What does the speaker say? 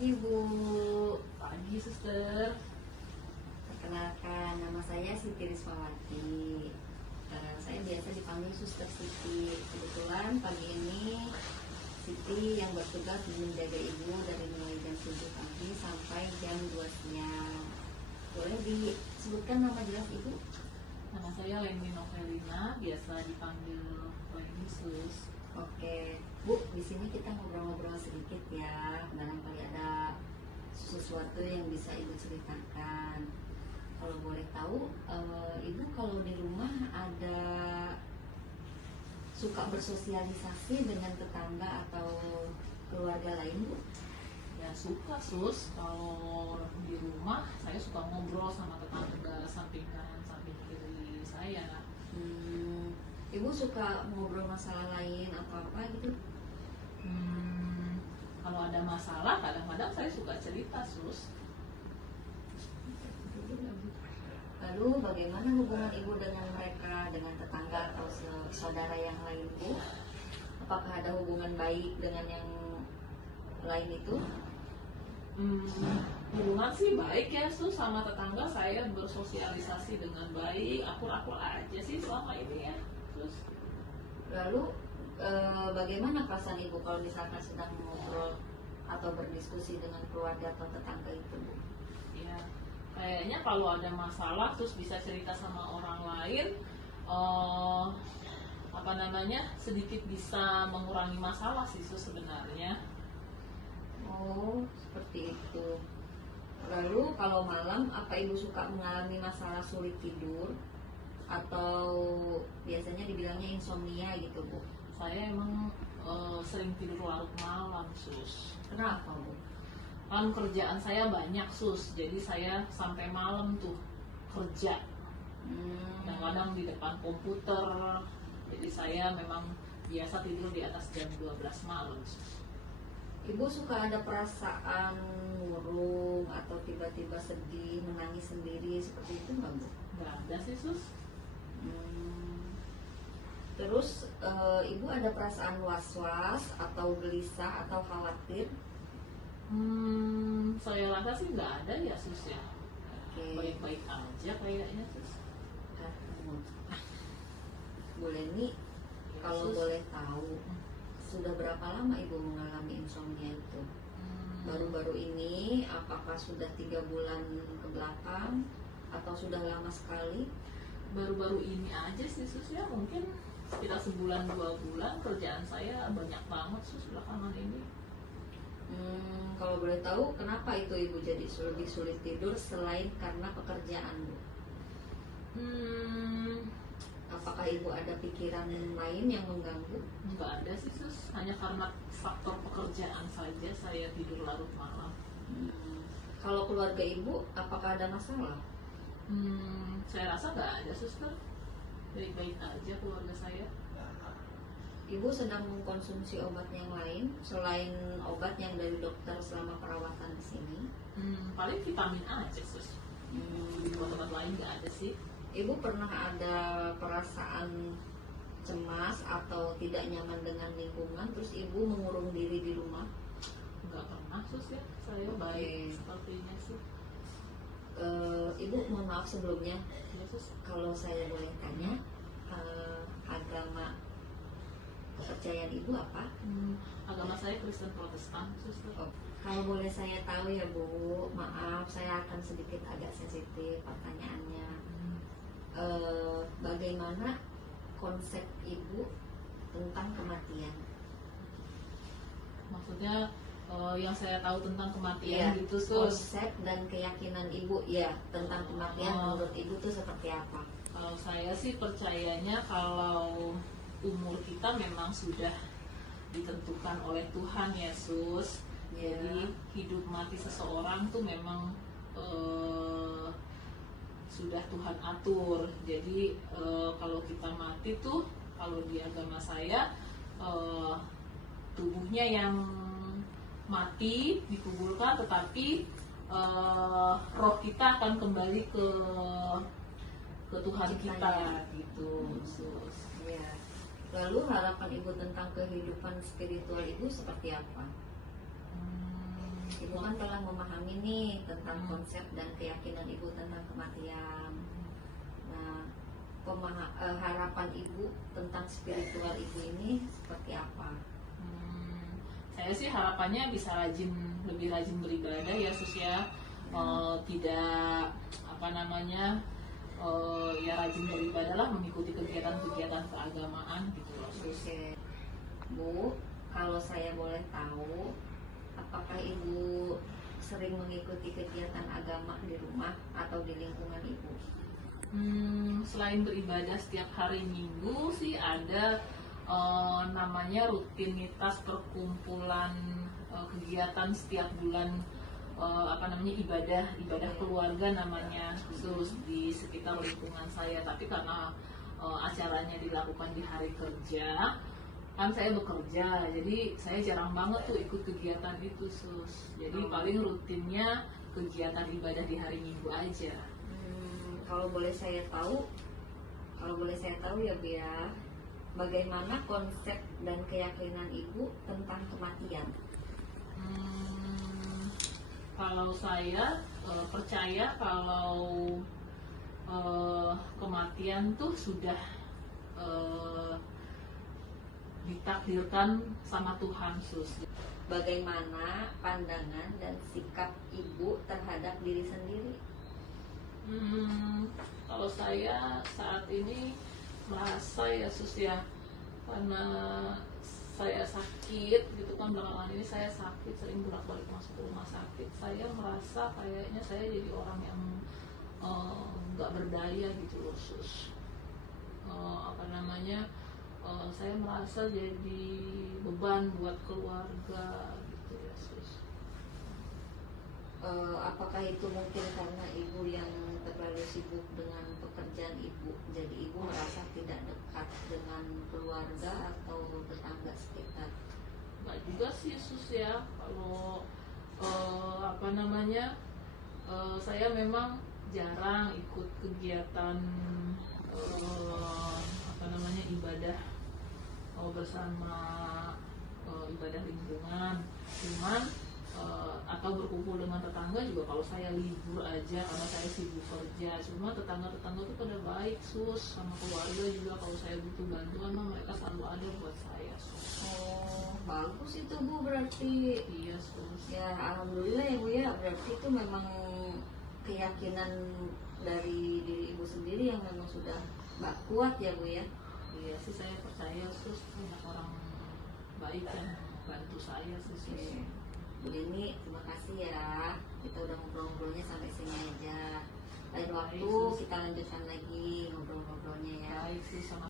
Pagi Bu. Pagi, suster. Perkenalkan, nama saya Siti Rismawati. Saya biasa dipanggil Suster Siti. Kebetulan pagi ini Siti yang bertugas menjaga Ibu dari mulai jam 7 pagi sampai jam 2 siang. Boleh disebutkan nama jelas Ibu? Nama saya Leni Novelina, biasa dipanggil Leni Sus. Oke, Bu, di sini kita ngobrol-ngobrol sedikit ya. Barangkali ada sesuatu yang bisa Ibu ceritakan. Kalau boleh tahu, Ibu kalau di rumah ada suka bersosialisasi dengan tetangga atau keluarga lain, Bu? Ya suka, Sus. Kalau di rumah saya suka ngobrol sama tetangga samping kanan, samping kiri saya. Ibu suka ngobrol masalah lain atau apa gitu? Kalau ada masalah, kadang-kadang saya suka cerita, Sus. Lalu bagaimana hubungan Ibu dengan mereka, dengan tetangga atau saudara yang lain, Bu? Apakah ada hubungan baik dengan yang lain itu? Hubungan sih baik ya, Sus. Sama tetangga saya bersosialisasi dengan baik, akur-akur aja sih selama ini ya, Sus. Lalu bagaimana perasaan Ibu kalau misalkan sedang ngobrol atau berdiskusi dengan keluarga atau tetangga itu, Bu? Ya, kayaknya kalau ada masalah terus bisa cerita sama orang lain, sedikit bisa mengurangi masalah sih, Sus, sebenarnya. Oh, seperti itu. Lalu kalau malam, apa Ibu suka mengalami masalah sulit tidur? Atau biasanya dibilangnya insomnia gitu, Bu? Saya emang sering tidur larut malam, Sus. Kenapa, Bu? Kan kerjaan saya banyak, Sus. Jadi saya sampai malam tuh kerja. Kadang-kadang di depan komputer. Jadi saya memang biasa tidur di atas jam 12 malam, Sus. Ibu suka ada perasaan murung atau tiba-tiba sedih, menangis sendiri seperti itu nggak, Bu? Nggak ada sih, Sus. Terus Ibu ada perasaan was-was atau gelisah atau khawatir? Saya rasa sih nggak ada ya, Sus ya. Oke. Baik-baik aja kayaknya, Sus. Bu Leni, kalau Sus. boleh tahu, sudah berapa lama Ibu mengalami insomnia itu? Baru-baru ini, apakah sudah 3 bulan ke belakang atau sudah lama sekali? Baru-baru ini aja sih, Sus ya. Mungkin sekitar sebulan 2 bulan kerjaan saya banyak banget, Sus, belakangan ini. Kalau boleh tahu, kenapa itu Ibu jadi lebih sulit tidur selain karena pekerjaan, Bu? Apakah Ibu ada pikiran lain yang mengganggu? Nggak ada sih, Sus. Hanya karena faktor pekerjaan saja saya tidur larut malam. Kalau keluarga Ibu, apakah ada masalah? Saya rasa nggak ada, Suster. Baik-baik aja keluarga saya. Ibu sedang mengkonsumsi obat yang lain selain obat yang dari dokter selama perawatan di sini? Paling vitamin aja, Sus. Di obat lain nggak ada sih. Ibu pernah ada perasaan cemas atau tidak nyaman dengan lingkungan, terus Ibu mengurung diri di rumah? Nggak pernah, Sus ya. Saya baik sepertinya sih. Ibu mohon maaf sebelumnya, Ya, Sus. kalau saya boleh tanya, agama kepercayaan Ibu apa? Agama saya Kristen Protestan, Suster. Kalau boleh saya tahu ya, Bu, maaf saya akan sedikit agak sensitif pertanyaannya. Bagaimana konsep Ibu tentang kematian? Maksudnya yang saya tahu tentang kematian gitu, Sus. Konsep dan keyakinan Ibu ya tentang kematian menurut Ibu tuh seperti apa? Kalau saya sih percayanya kalau umur kita memang sudah ditentukan oleh Tuhan ya, Sus. Jadi hidup mati seseorang tuh memang sudah Tuhan atur. Jadi kalau kita mati tuh, kalau di agama saya tubuhnya yang mati dikuburkan, tetapi roh kita akan kembali ke Tuhan kita gitu, Sus. Ya. Lalu harapan Ibu tentang kehidupan spiritual Ibu seperti apa? Ibu Ibu kan telah memahami nih tentang konsep dan keyakinan Ibu tentang kematian. Nah, harapan Ibu tentang spiritual Ibu ini seperti apa? Saya sih harapannya bisa lebih rajin beribadah ya Sus ya. Tidak apa namanya ya rajin beribadah lah, mengikuti kegiatan-kegiatan keagamaan gitu loh Sus. Oke. Bu, kalau saya boleh tahu, apakah Ibu sering mengikuti kegiatan agama di rumah atau di lingkungan Ibu? Selain beribadah setiap hari Minggu sih ada namanya rutinitas perkumpulan kegiatan setiap bulan, ibadah keluarga namanya khusus di sekitar lingkungan saya. Tapi karena acaranya dilakukan di hari kerja, kan saya bekerja, jadi saya jarang banget tuh ikut kegiatan itu Sus. Jadi paling rutinnya kegiatan ibadah di hari Minggu aja. Kalau boleh saya tahu ya Bu ya, bagaimana konsep dan keyakinan Ibu tentang kematian? Kalau saya percaya kalau kematian tuh sudah ditakdirkan sama Tuhan Sus. Bagaimana pandangan dan sikap Ibu terhadap diri sendiri? Kalau saya saat ini merasa ya Sus ya, karena saya sakit gitu kan, belakangan ini saya sakit, sering bolak-balik masuk ke rumah sakit. Saya merasa kayaknya saya jadi orang yang nggak berdaya gitu loh Sus. Saya merasa jadi beban buat keluarga gitu ya Sus. Apakah itu mungkin karena Ibu yang terlalu sibuk dengan pekerjaan Ibu, jadi Ibu merasa tidak dekat dengan keluarga atau tetangga sekitar? Nggak juga sih Sus ya, kalau saya memang jarang ikut kegiatan ibadah bersama ibadah lingkungan, cuman atau berkumpul dengan tetangga juga kalau saya libur aja karena saya sibuk kerja. Cuma tetangga-tetangga tuh pada baik Sus, sama keluarga juga kalau saya butuh bantuan mereka selalu ada buat saya Sus. Oh, bagus itu Bu, berarti. Iya Sus. Ya alhamdulillah ya Bu ya, berarti itu memang keyakinan dari diri Ibu sendiri yang memang sudah kuat ya Bu ya. Iya sih, saya percaya Sus, banyak orang baik yang bantu saya sih Sus. Bu Dini, terima kasih ya. Kita udah ngobrol-ngobrolnya sampai sini aja. Lain waktu kita lanjutkan lagi ngobrol-ngobrolnya ya. Baik sih, sama